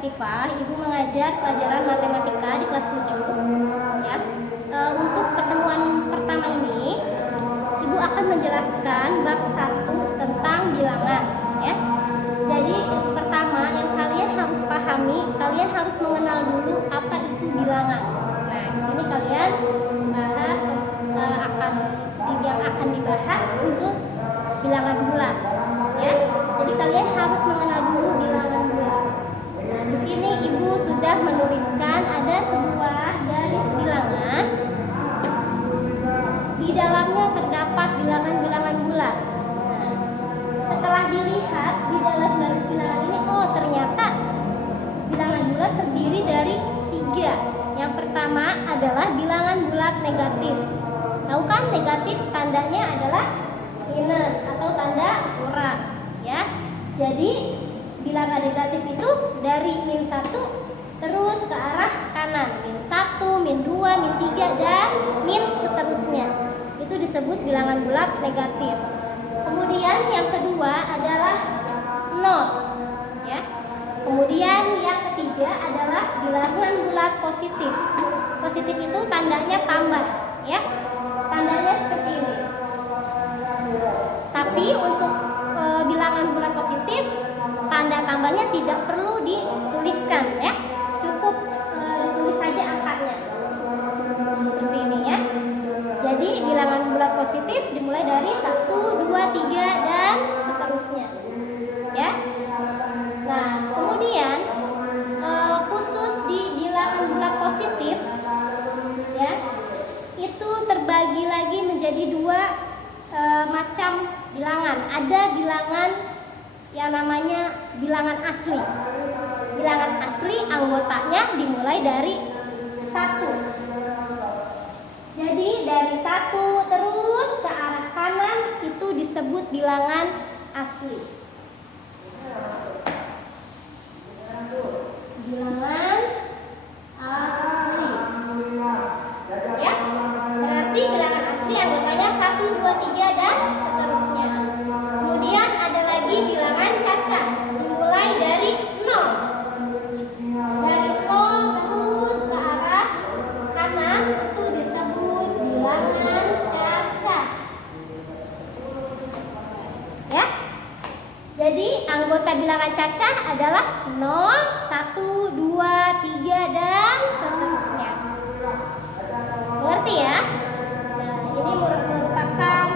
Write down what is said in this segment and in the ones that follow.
Latifah. Ibu mengajar pelajaran matematika di kelas 7 ya. Untuk pertemuan pertama ini Ibu akan menjelaskan bab 1 tentang bilangan ya. Jadi pertama yang kalian harus pahami, kalian harus mengenal dulu apa itu bilangan. Nah, di sini kalian bahas yang akan dibahas untuk bilangan bulat ya. Jadi kalian harus mengenal dulu bilangan bulat. Nah, di sini Ibu sudah menuliskan ada sebuah garis bilangan. Di dalamnya terdapat bilangan-bilangan bulat. Nah, setelah dilihat di dalam garis bilangan ini, oh ternyata bilangan bulat terdiri dari 3. Yang pertama adalah bilangan bulat negatif. Tahu kan negatif tandanya adalah minus atau tanda kurang ya. Jadi bilangan negatif itu dari min 1 terus ke arah kanan, min 1, min 2, min 3 dan min seterusnya. Itu disebut bilangan bulat negatif. Kemudian yang kedua adalah 0 ya. Kemudian yang ketiga adalah bilangan bulat positif. Positif itu tandanya tambah ya. Tandanya seperti ini. Tapi untuk bilangan bulat positif, tanda tambahnya tidak perlu dituliskan ya. Cukup ditulis saja angkanya. Seperti ini ya. Jadi bilangan bulat positif dimulai dari 1, 2, 3 dan seterusnya. Ya. Nah, kemudian khusus di bilangan bulat positif ya, itu terbagi lagi menjadi 2 macam bilangan. Ada bilangan yang namanya bilangan asli. Bilangan asli anggotanya dimulai dari 1. Jadi dari 1 terus ke arah kanan itu disebut bilangan asli. Bilangan asli. Ya. Berarti bilangan asli anggotanya 1, 2, 3 dan seterusnya. Kemudian ada lagi bilangan cacah dimulai dari 0. Dari 0 terus ke arah kanan itu disebut bilangan cacah. Ya. Jadi anggota bilangan cacah adalah 0, 1, 2, 3 dan seterusnya. Mengerti ya? Nah, ini merupakan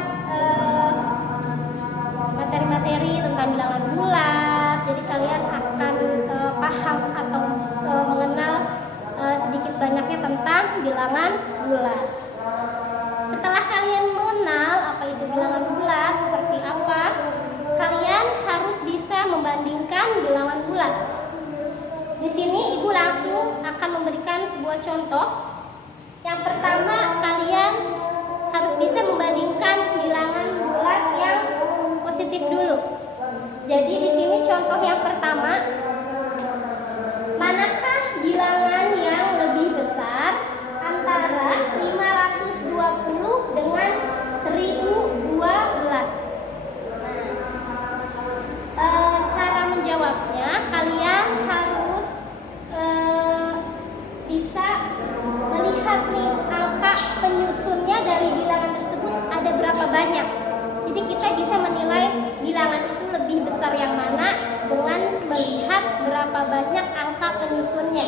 materi-materi tentang bilangan bulat. Jadi kalian akan paham atau mengenal sedikit banyaknya tentang bilangan bulat. Setelah kalian mengenal apa itu bilangan bulat, seperti apa, kalian harus bisa membandingkan bilangan bulat. Di sini Ibu langsung akan memberikan sebuah contoh. Yang pertama, kalian harus bisa membandingkan bilangan bulat yang positif dulu. Jadi di sini contoh yang pertama, manakah bilangan yang lebih besar antara 520 dengan 1012? Cara menjawabnya, kalian harus bisa melihat nih angka penyusunnya dari bilangan tersebut ada berapa banyak. Jadi kita bisa menilai bilangan itu lebih besar yang mana dengan melihat berapa banyak angka penyusunnya.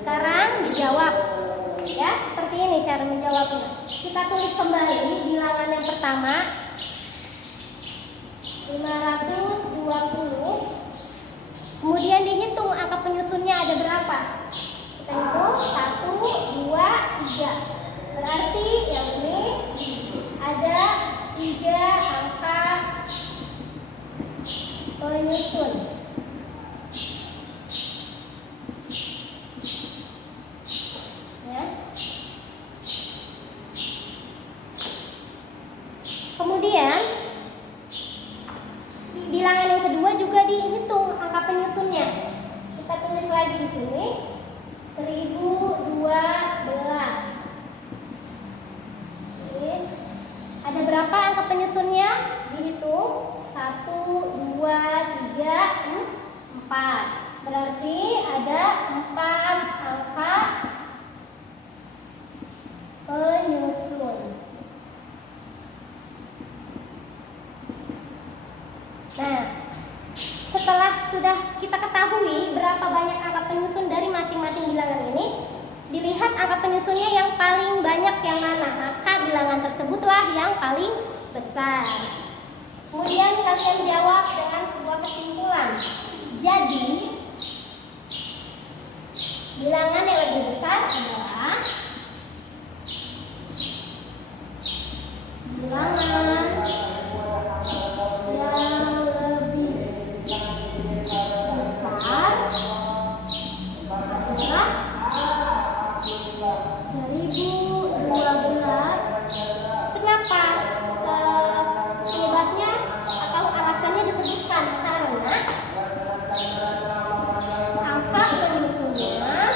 Sekarang dijawab ya, seperti ini cara menjawabnya. Kita tulis kembali bilangan yang pertama 520. Kemudian dihitung angka penyusunnya ada berapa. Kita hitung 1, 2, 3. Berarti yang ini ada 3 angka penyusun. Ya. Kemudian bilangan yang kedua juga dihitung angka penyusunnya. Kita tulis lagi di sini 1012. Ada berapa angka penyusunnya? Dihitung 1, 2, 3, 4. Berarti ada 4 angka penyusun. Nah, setelah sudah kita ketahui berapa banyak angka penyusun dari masing-masing bilangan ini, dilihat angka penyusunnya yang paling banyak yang mana, maka bilangan tersebutlah yang paling besar. Kemudian kalian jawab dengan sebuah kesimpulan. Jadi, bilangan yang lebih besar adalah bilangan yang lebih besar adalah 1012. Kenapa? Penyebabnya atau alasannya disebutkan karena angka penyusunnya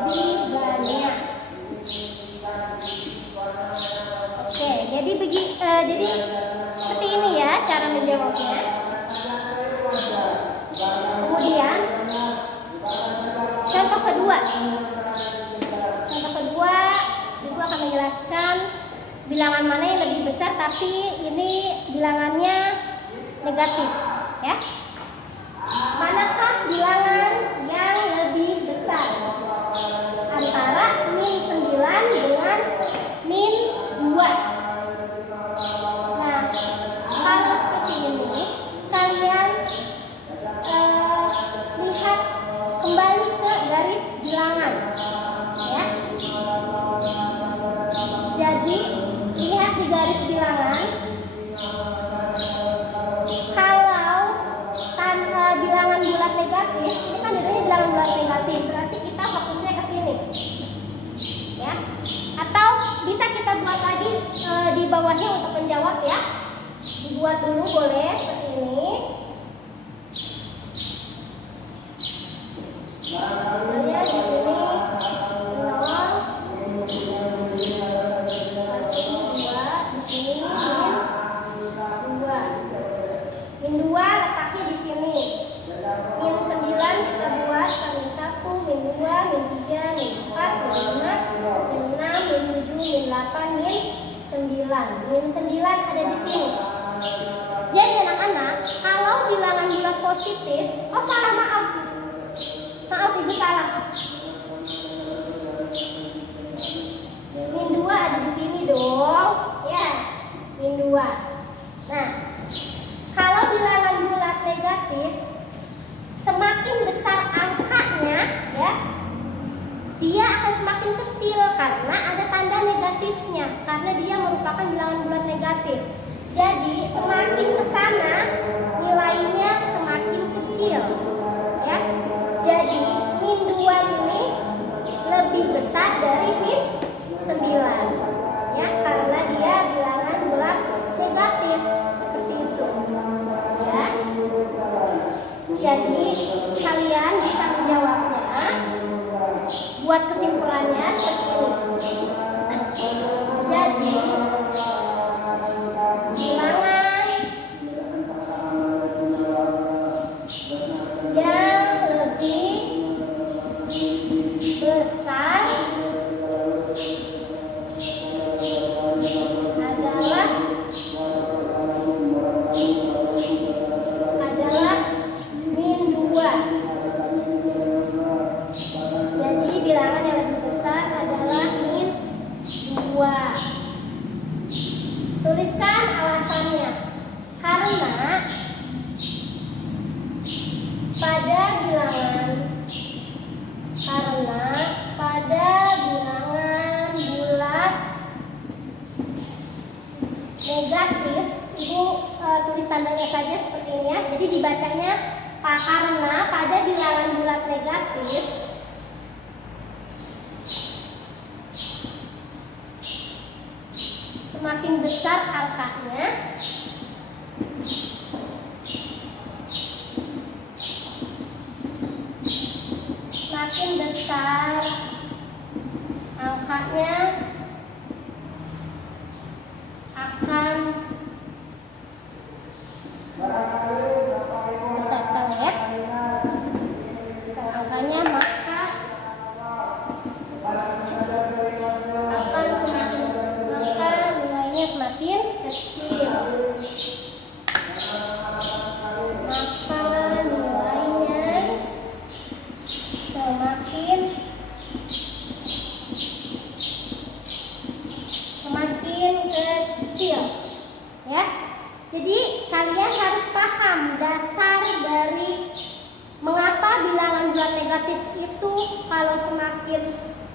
lebih banyak. Oke, jadi seperti ini ya cara menjawabnya. Kemudian contoh kedua. Ibu akan menjelaskan bilangan mana yang lebih besar, tapi ini bilangannya negatif, ya. Manakah bilangan yang lebih besar antara min 9 dengan min 2? Nah, kalau seperti ini, kalian lihat kembali ke garis bilangan, ya. Jadi lihat di garis bilangan, kalau bilangan bulat negatif, ini kan jadinya bilangan bulat negatif, berarti kita fokusnya ke sini, ya. Atau bisa kita buat lagi di bawahnya untuk menjawab, ya. Dibuat dulu boleh seperti ini. Kemudian di sini 0, 1, 2, di sini min 2 letaknya di sini. Min 9 kita buat min 1, min 2, min 3, min 4, min 5, min 6, min 7, min 8, min 9. Min 9 ada di sini. Jadi anak-anak, kalau bilangan bulat positif, maaf ibu salah. Min 2 ada di sini dong, ya. Min 2. Nah, kalau bilangan bulat negatif, semakin besar angkanya, ya, dia akan semakin kecil karena ada tanda negatifnya, karena dia merupakan bilangan bulat negatif. Jadi semakin ke sana nilainya semakin kecil, ya. Jadi min 2 ini lebih besar dari min 9, ya, karena dia bilangan bulat negatif seperti itu, ya. Jadi kalian bisa menjawabnya, buat kesimpulannya seperti ini. Jadi bilangan yang lebih besar adalah min 2. Jadi bilangan yang lebih besar adalah min 2. Tuliskan alasannya. Karena pada bilangan bulat negatif, ibu tulis tandanya saja seperti ini, ya. Jadi dibacanya karena pada bilangan bulat negatif semakin besar angkanya, semakin besar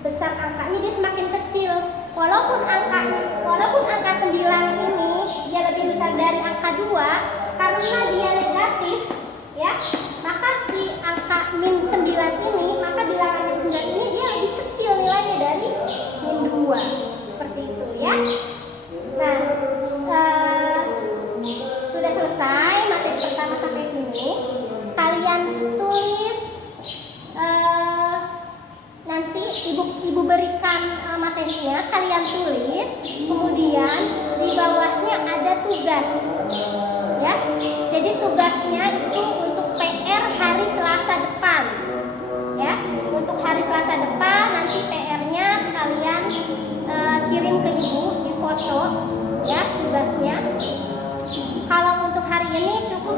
besar angkanya dia semakin kecil. Walaupun angka 9 ini dia lebih besar dari angka 2, karena dia negatif ya, maka si angka min 9 ini, maka bilangan min 9 ini dia lebih kecil nilainya dari min 2. Seperti itu ya. Nah, sudah selesai materi pertama sampai sini. Kalian tulis, nanti ibu berikan materinya, kalian tulis, kemudian di bawahnya ada tugas ya. Jadi tugasnya itu untuk PR hari Selasa depan ya. Untuk hari Selasa depan nanti PR-nya kalian kirim ke ibu di foto ya tugasnya. Kalau untuk hari ini cukup